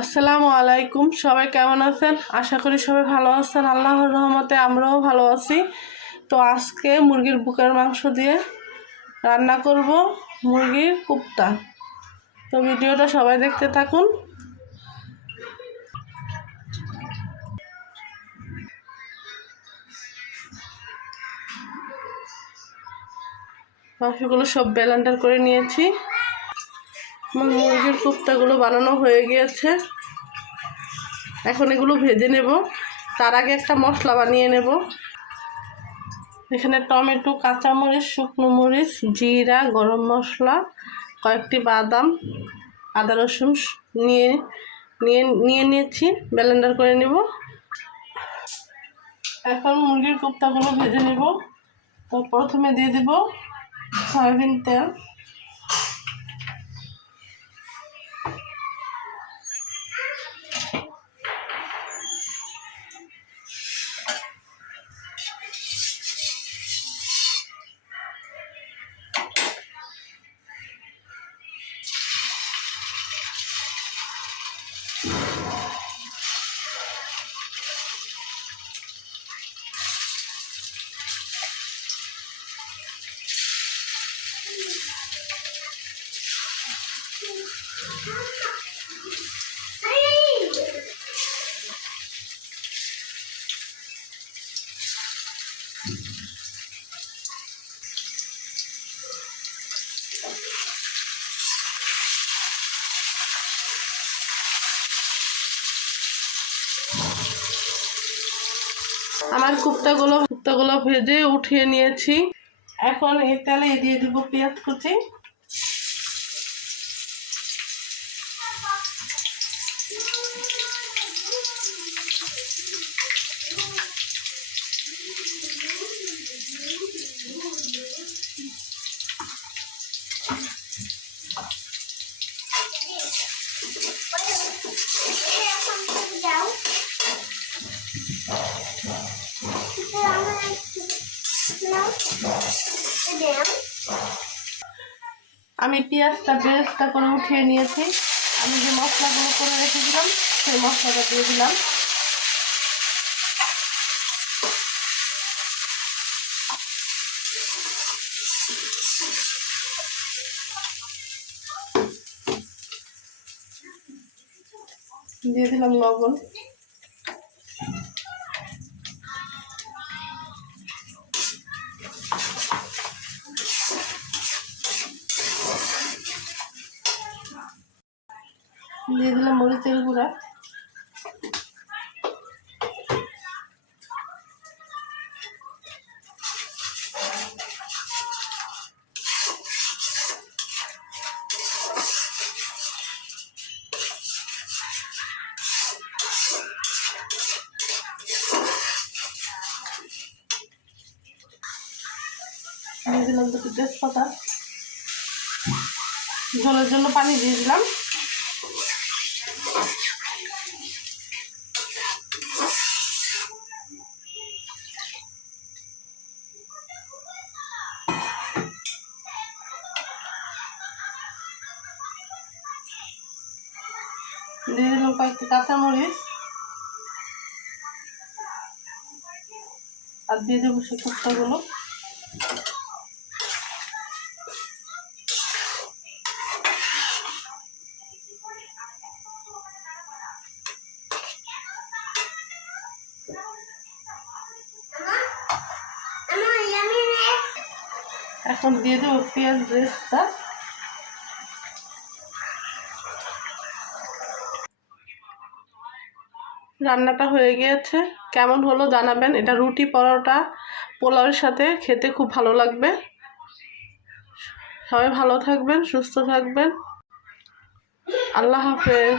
আসসালামু আলাইকুম। সবাই কেমন আছেন? আশা করি সবাই ভালো আছেন। আল্লাহর রহমতে আমরাও ভালো আছি। তো আজকে মুরগির বুকের মাংস দিয়ে রান্না করব মুরগির কোপ্তা। তো ভিডিওটা সবাই দেখতে থাকুন। মাংসগুলো সব ব্লেন্ডার করে নিয়েছি। আমার মুরগির কোপ্তাগুলো বানানো হয়ে গিয়েছে। এখন এগুলো ভেজে নেব। তার আগে একটা মশলা বানিয়ে নেব। এখানে টমেটো, কাঁচামরিচ, শুকনো মরিচ, জিরা, গরম মশলা, কয়েকটি বাদাম, আদা রসুন নিয়েছি, ব্লেন্ডার করে নেব। এখন মুরগির কোপ্তাগুলো ভেজে নেব। তো প্রথমে দিয়ে দেব সয়াবিন তেল, আমার কোপ্তাগুলো ভেজে উঠিয়ে নিয়েছি। এখন এই তেলে দিয়ে দেবো পেঁয়াজ কুচি, আমি পেঁয়াজটা বেরেস্তা করে উঠিয়ে নিয়েছি। আমি যে মশলাগুলো করে রেখেছিলাম সেই মশলাটা দিয়ে দিলাম। দিয়ে দিলাম লবণ, দিয়ে দিলাম মরিচের গুঁড়া, দিয়ে দিলাম দুটো তেজপাতা, ঝোলের জন্য পানি দিয়ে দিলাম। দিয়ে দিলাম কয়েকটি কাঁচামরিচ, আর দিয়ে দেবো সেই কোপ্তাগুলো। এখন দিয়ে দেবো পেঁয়াজ বেরেস্তা। রান্নাটা হয়ে গিয়েছে। কেমন হলো জানাবেন। এটা রুটি, পরোটা, পোলাওয়ের সাথে খেতে খুব ভালো লাগবে। সবাই ভালো থাকবেন, সুস্থ থাকবেন। আল্লাহ হাফেজ।